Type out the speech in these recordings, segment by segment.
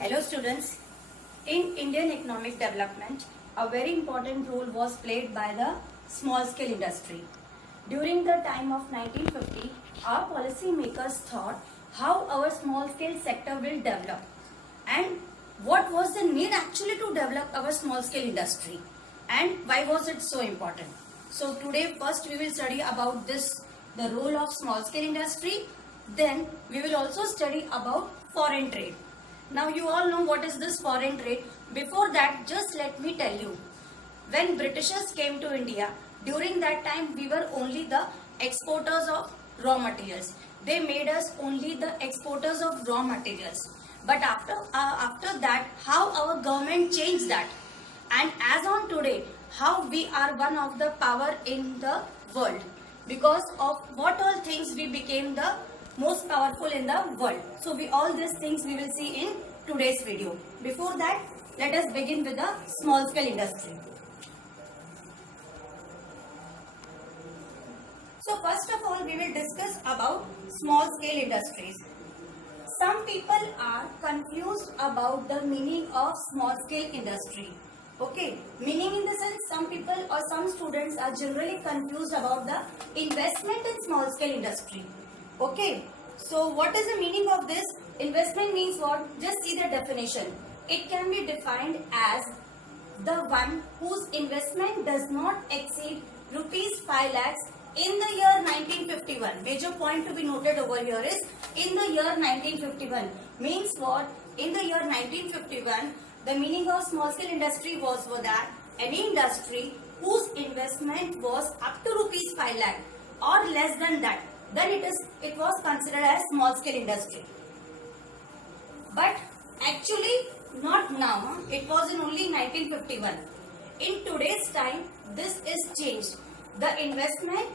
Hello students. In Indian economic development, a very important role was played by the small scale industry. During the time of 1950, our policy makers thought how our small scale sector will develop and what was the need actually to develop our small scale industry and why was it so important. So today first we will study about the role of small scale industry, then we will also study about foreign trade. Now you all know what is this foreign trade. Before that, just let me tell you, when Britishers came to India, during that time we were only the exporters of raw materials. They made us only the exporters of raw materials. But after that, how our government changed that, and as on today, how we are one of the power in the world. Because of what all things we became the most powerful in the world. So all these things we will see in today's video. Before that, let us begin with the small scale industry. So first of all, we will discuss about small scale industries. Some people are confused about the meaning of small scale industry. Okay, meaning in the sense some people or some students are generally confused about the investment in small scale industry. Okay, so what is the meaning of this? Investment means what? Just see the definition. It can be defined as the one whose investment does not exceed rupees 5 lakhs in the year 1951. Major point to be noted over here is in the year 1951. Means what? In the year 1951, the meaning of small scale industry was for that any industry whose investment was up to rupees 5 lakh or less than that, then it was considered as small scale industry. But actually not now. It was in only 1951. In today's time, this is changed. The investment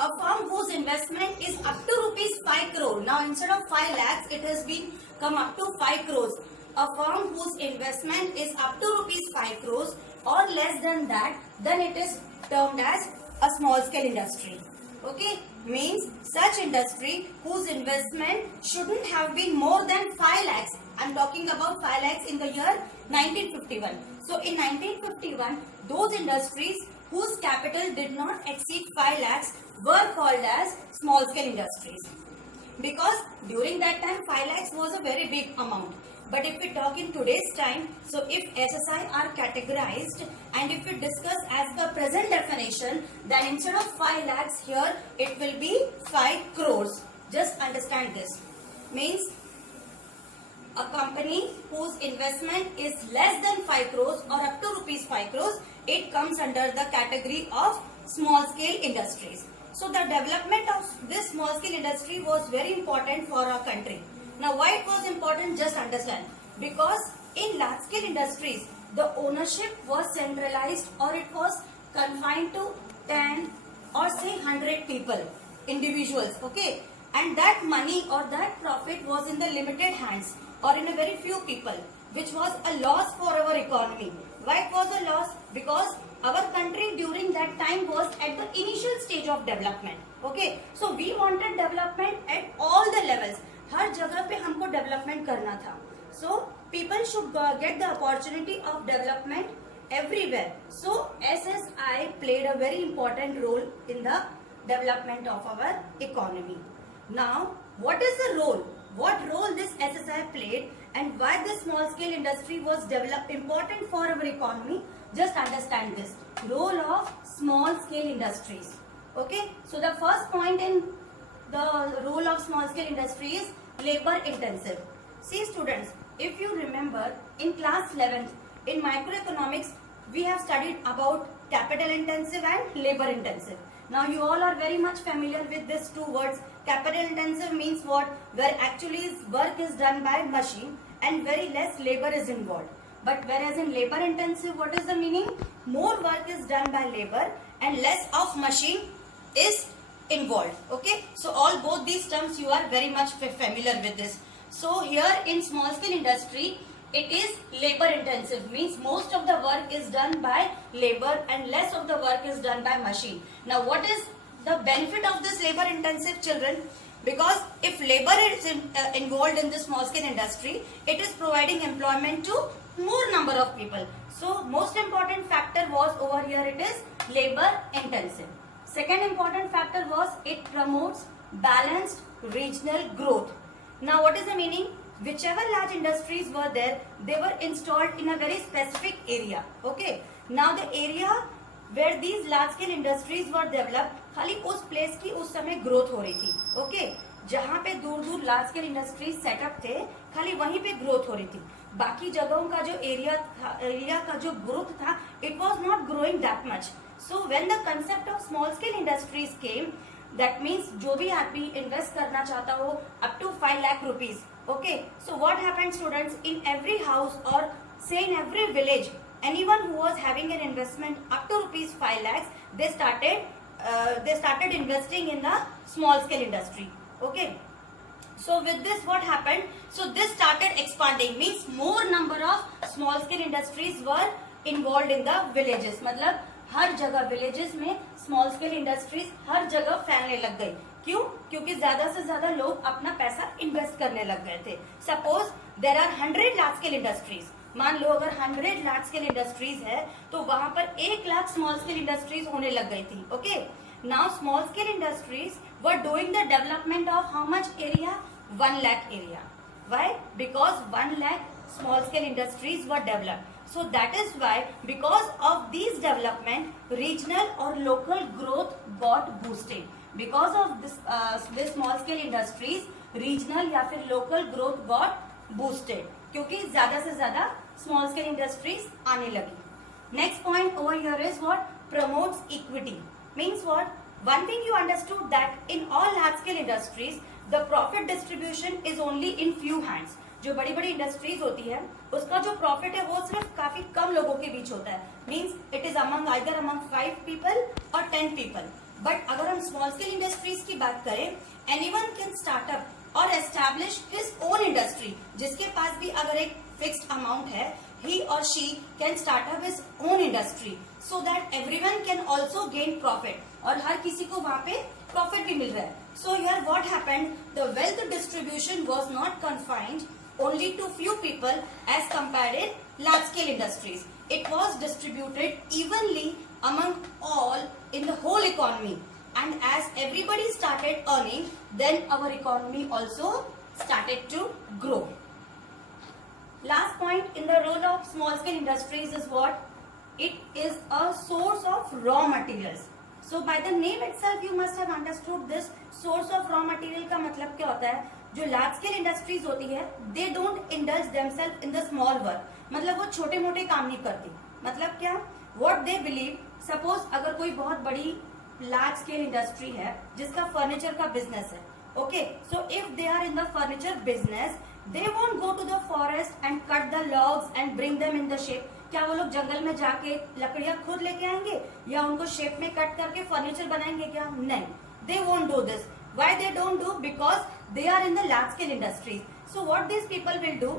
a firm whose investment is up to rupees 5 crore. Now instead of 5 lakhs, it has been come up to 5 crores. A firm whose investment is up to rupees 5 crores or less than that, then it is termed as a small scale industry. Okay, means such industry whose investment shouldn't have been more than 5 lakhs. I'm talking about 5 lakhs in the year 1951. So in 1951, those industries whose capital did not exceed 5 lakhs were called as small scale industries. Because during that time 5 lakhs was a very big amount. But if we talk in today's time, so if SSI are categorized and if we discuss as the present definition, then instead of 5 lakhs here, it will be 5 crores. Just understand this. Means a company whose investment is less than 5 crores or up to rupees 5 crores, it comes under the category of small scale industries. So the development of this small scale industry was very important for our country. Now why it was important, just understand. Because in large scale industries, the ownership was centralized or it was confined to 10 or say 100 people, individuals, okay. And that money or that profit was in the limited hands or in a very few people, which was a loss for our economy. Why it was a loss? Because our country during that time was at the initial stage of development. Okay, so we wanted development at all the levels. हर जगह पे हमको development करना था. So people should get the opportunity of development everywhere. So SSI played a very important role in the development of our economy. Now what is the role? What role this SSI played and why this small scale industry was important for our economy? Just understand this role of small scale industries. Okay, so the first point in the role of small scale industry is labor intensive. See students, if you remember in class 11th in microeconomics, we have studied about capital intensive and labor intensive. Now you all are very much familiar with these two words. Capital intensive means what? Where actually work is done by machine and very less labor is involved. But whereas in labor intensive, what is the meaning? More work is done by labor and less of machine is involved. Okay, so both these terms you are very much familiar with this. So here in small scale industry, it is labor intensive, means most of the work is done by labor and less of the work is done by machine. Now what is the benefit of this labor intensive, children? because if labor is involved in the small scale industry, it is providing employment to more number of people. So most important factor was over here, it is labor intensive. Second important factor was it promotes balanced regional growth. Now what is the meaning? Whichever large industries were there, they were installed in a very specific area. Okay, now the area where these large scale industries were developed, खाली उस place की उस समय growth हो रही थी. Okay, जहाँ पे दूर दूर लार्ज स्केल इंडस्ट्रीज सेटअप थे, खाली वहीं पे ग्रोथ हो रही थी. बाकी जगहों का जो एरिया का जो ग्रोथ था, it was not growing that much. So when the concept of small scale industries came, that means जो भी आदमी इन्वेस्ट करना चाहता हो up to 5 lakh rupees. Okay, so what happened students, in every house और से in every village, anyone who was having an investment up to rupees 5 lakhs, they started investing in the small scale industry. Okay, so with this what happened, so this started expanding, means more number of small scale industries were involved in the villages. मतलब हर जगह villages में small scale industries हर जगह फैलने लग गई. क्यों? क्योंकि ज्यादा से ज्यादा लोग अपना पैसा इन्वेस्ट करने लग गए थे. Suppose there are 100 large scale industries, मान लो अगर 100 लार्ज स्केल इंडस्ट्रीज है तो वहां पर 1 लाख स्मॉल स्केल इंडस्ट्रीज होने लग गई थी. Okay, now small scale industries were doing the development of how much area? 1 lakh area. Why? Because 1 lakh small scale industries were developed. So that is why, because of these development, regional or local growth got boosted. Because of this small scale industries, regional या फिर local growth got boosted. क्योंकि ज्यादा से ज्यादा small scale industries आने लगी. Next point over here is what? Promotes equity. Means what? One thing you understood that in all large scale industries, the profit distribution is only in few hands. जो बड़ी बड़ी industries होती है उसका जो profit है वो सिर्फ काफी कम लोगों के बीच होता है. Means it is among either among 5 people और 10 पीपल. बट अगर हम स्मॉल स्केल इंडस्ट्रीज की बात करें, एनीवन कैन स्टार्टअप और एस्टैब्लिश हिज ओन इंडस्ट्री. जिसके पास भी अगर एक फिक्स्ड अमाउंट है, he or she can start up his own industry so that everyone can also gain profit. और हर किसी को वहाँ पे प्रॉफिट भी मिल रहा है. So here what happened? The wealth distribution was not confined only to few people as compared in large scale industries. It was distributed evenly among all in the whole economy. And as everybody started earning, then our economy also started to grow. Last point in the role of small scale industries is what? It is a source of raw materials. So by the name itself you must have understood this. Source of raw material का मतलब क्या होता है? जो large scale industries होती है, they don't indulge themselves in the small work. मतलब वो छोटे मोटे काम नहीं करती. मतलब क्या? व्हाट दे बिलीव, सपोज अगर कोई बहुत बड़ी लार्ज स्केल इंडस्ट्री है जिसका फर्नीचर का बिजनेस है. Okay, so if they are in the furniture business, they won't go to the forest and cut the logs and bring them in the shape. क्या वो लोग जंगल में जाके लकड़ियां खुद लेके आएंगे या उनको शेप में कट करके फर्नीचर बनाएंगे क्या? नहीं, they won't do this. Why they don't do? Because they are in the large scale industries. So what these people will do?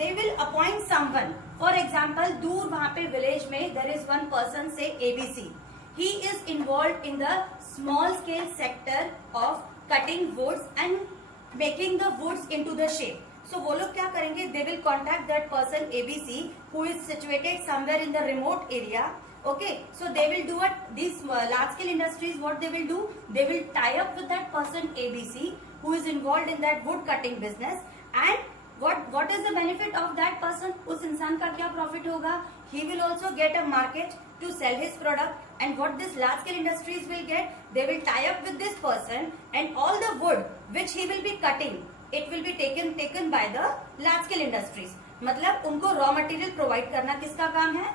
They will appoint someone. For example, दूर वहाँ पे village में there is one person, say ABC. He is involved in the small scale sector of cutting woods and making the woods into the shape. So वो लोग क्या करेंगे? They will contact that person ABC who is situated somewhere in the remote area. Okay, so they will do what? These large scale industries, what they will do? They will tie up with that person ABC who is involved in that wood cutting business. And what is the benefit of that person? उस इंसान का क्या profit होगा? He will also get a market to sell his product. And what this large scale industries will get? They will tie up with this person and all the wood which he will be cutting, it will be taken by the large scale industries. मतलब उनको raw material provide करना किसका काम है?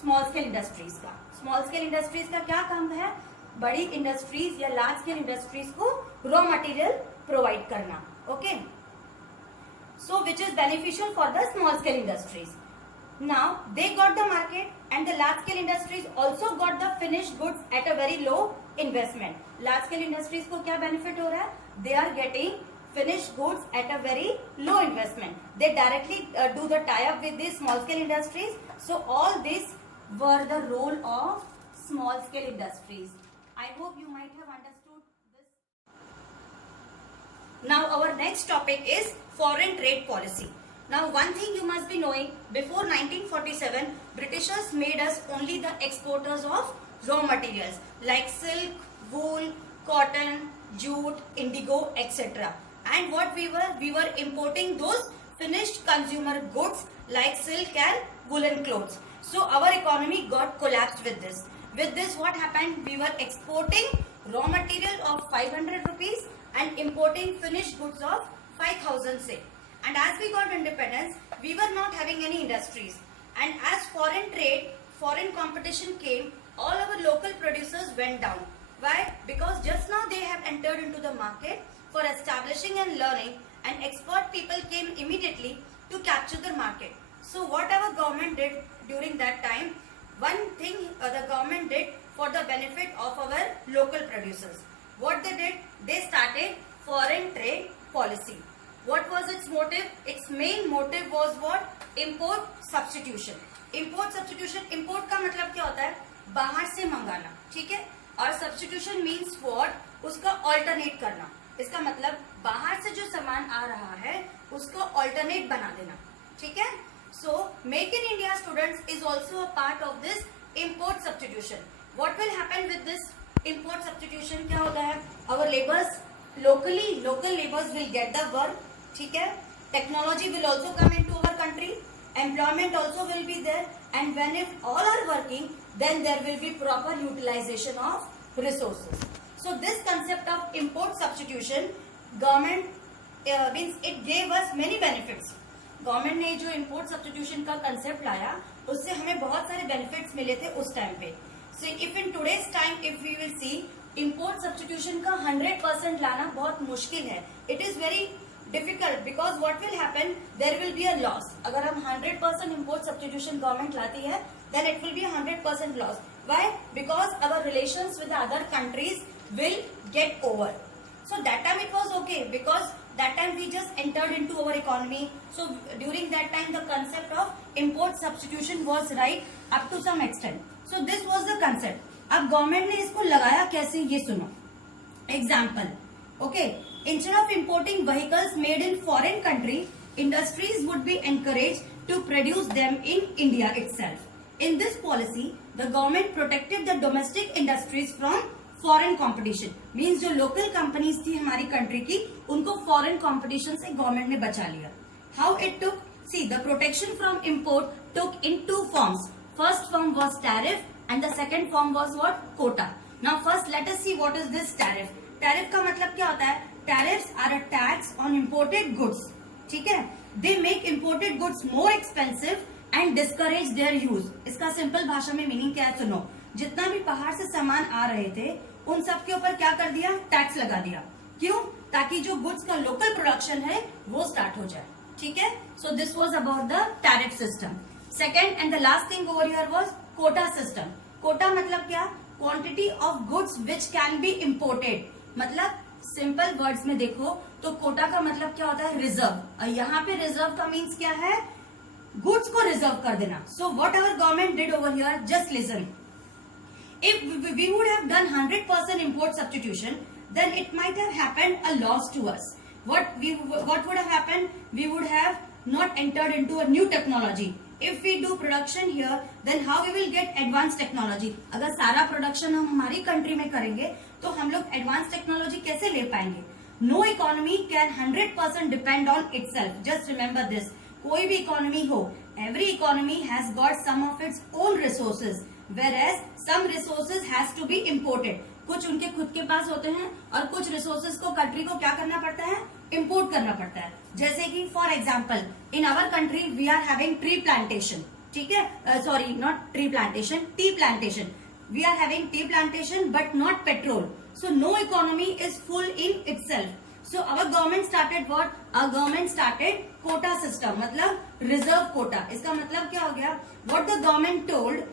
Small scale industries का. Small scale industries का क्या काम है? बड़ी इंडस्ट्रीज या लार्ज स्केल इंडस्ट्रीज को रॉ मटेरियल प्रोवाइड करना. Okay, so which is beneficial for the small scale industries. Now they got the market and the large scale industries also got the finished goods at a very low investment. Large scale industries को क्या benefit हो रहा है? They are getting finished goods at a very low investment. They directly do the tie-up with these small-scale industries. So all these were the role of small-scale industries. I hope you might have understood this. Now our next topic is foreign trade policy. Now one thing you must be knowing, before 1947, Britishers made us only the exporters of raw materials like silk, wool, cotton, jute, indigo, etc. And what we were importing those finished consumer goods like silk and woolen clothes. So our economy got collapsed with this. With this, what happened? We were exporting raw material of 500 rupees and importing finished goods of 5,000 say. And as we got independence, we were not having any industries. And as foreign trade, foreign competition came, all our local producers went down. Why? Because just now they have entered into the market for establishing and learning, and expert people came immediately to capture the market. So what our government did during that time, one thing the government did for the benefit of our local producers. What they did, they started foreign trade policy. What was its motive? Its main motive was what? Import substitution. Import substitution, import का मतलब क्या होता है? बाहर से मंगाना, ठीक है? और substitution means what? उसका alternate करना. इसका मतलब बाहर से जो सामान आ रहा है उसको alternate बना देना, ठीक है? So, Make in India students is also a part of this import substitution. What will happen with this import substitution? क्या होता है? Our laborers local laborers will get the work, ठीक है? Technology will also come into our country. Employment also will be there. And when if all are working, then there will be proper utilization of resources. So this concept of import substitution, government means it gave us many benefits. Government ने जो import substitution का concept लाया उससे हमें बहुत सारे benefits मिले थे उस टाइम पे. So if in today's time if we will see, import substitution का 100% लाना बहुत मुश्किल है. It is very difficult because what will happen, there will be a loss. अगर हम 100% इम्पोर्ट सब्स्टिट्यूशन गवर्नमेंट लाती है then it will be 100% loss. Why? Because our relations with other countries will get over. So that time it was okay because that time we just entered into our economy. So during that time the concept of import substitution was right up to some extent. So this was the concept. अब government ने इसको लगाया कैसे, ये सुनो. Example, okay, instead of importing vehicles made in foreign country, industries would be encouraged to produce them in India itself. In this policy, the government protected the domestic industries from foreign competition. Means जो local companies थी हमारी country की उनको foreign competition से government ने बचा लिया. How it took? See, the protection from import took in two forms. First form was tariff and the second form was what? Quota. Now first let us see what is this tariff. Tariff का मतलब क्या होता है? Tariffs are a tax on imported goods, ठीक है? They make imported goods more expensive and discourage their use. इसका simple भाषा में मीनिंग क्या है सुनो. जितना भी बाहर से सामान आ रहे थे उन सब के ऊपर क्या कर दिया? टैक्स लगा दिया. क्यों? ताकि जो गुड्स का लोकल प्रोडक्शन है वो स्टार्ट हो जाए, ठीक है? So this was about the tariff system. Second and the last thing over here was quota system. Quota मतलब क्या? Quantity of goods which can be imported. मतलब सिंपल वर्ड्स में देखो तो कोटा का मतलब क्या होता है? रिजर्व. यहाँ पे रिजर्व का मीन्स क्या है? गुड्स को रिजर्व कर देना. So what our government did over here, just listen. If we would have done 100% import substitution, then it might have happened a loss to us. What would have happened? We would have not entered into a new technology. If we do production here, then how we will get advanced technology? अगर सारा production हम हमारी country में करेंगे, तो हम लोग advanced technology कैसे ले पाएंगे? No economy can 100% depend on itself. Just remember this. कोई भी economy हो, every economy has got some of its own resources. Whereas some resources has to be imported. कुछ उनके खुद के पास होते हैं और कुछ रिसोर्सेज को कंट्री को क्या करना पड़ता है? इम्पोर्ट करना पड़ता है. जैसे कि for example in our country we are having tree plantation, ठीक है? Sorry, not tree plantation, tea plantation. We are having tea plantation but not petrol. So no economy is full in itself. So our government started what? Our government started quota system, मतलब reserve quota. इसका मतलब क्या हो गया? What the government told,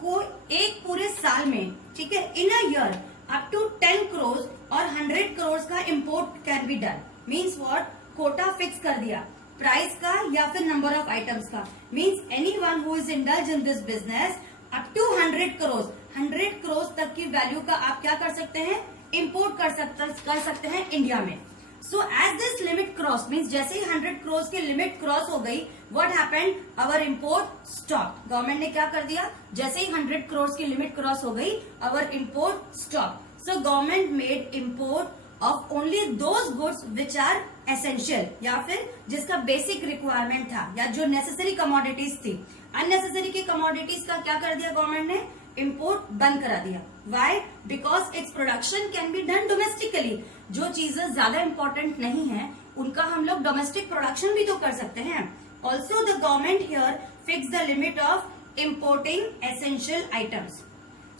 को एक पूरे साल में, ठीक है, in a year up to 10 crores और 100 crores का import can be done. Means what? quota fix कर दिया. प्राइस का या फिर नंबर ऑफ आइटम्स का. Means anyone who is indulged in this business up to 100 crores, 100 crores तक की वैल्यू का आप क्या कर सकते हैं? इम्पोर्ट कर सकते हैं इंडिया में. So as this limit crossed, means जैसे ही 100 crores की लिमिट क्रॉस हो गई, what happened? Our import stopped. Government ने क्या कर दिया? जैसे ही 100 crores की लिमिट क्रॉस हो गई, our import stopped. So government made import of only those goods which are essential, या फिर जिसका बेसिक रिक्वायरमेंट था, या जो नेसेसरी कमोडिटीज थी. अननेसेसरी की कमोडिटीज का क्या कर दिया गवर्नमेंट ने? इम्पोर्ट बंद करा दिया. Why? Because its production can be done domestically. जो चीजें ज्यादा इंपॉर्टेंट नहीं है उनका हम लोग डोमेस्टिक प्रोडक्शन भी तो कर सकते हैं. Also the government here fix the limit of importing essential items.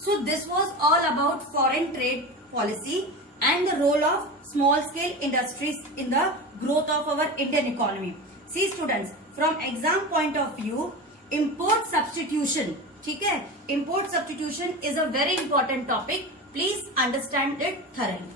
So this was all about foreign trade policy and the role of small scale industries in the growth of our Indian economy. See students, from exam point of view, import substitution, ठीक है, import substitution is a very important topic. Please understand it thoroughly.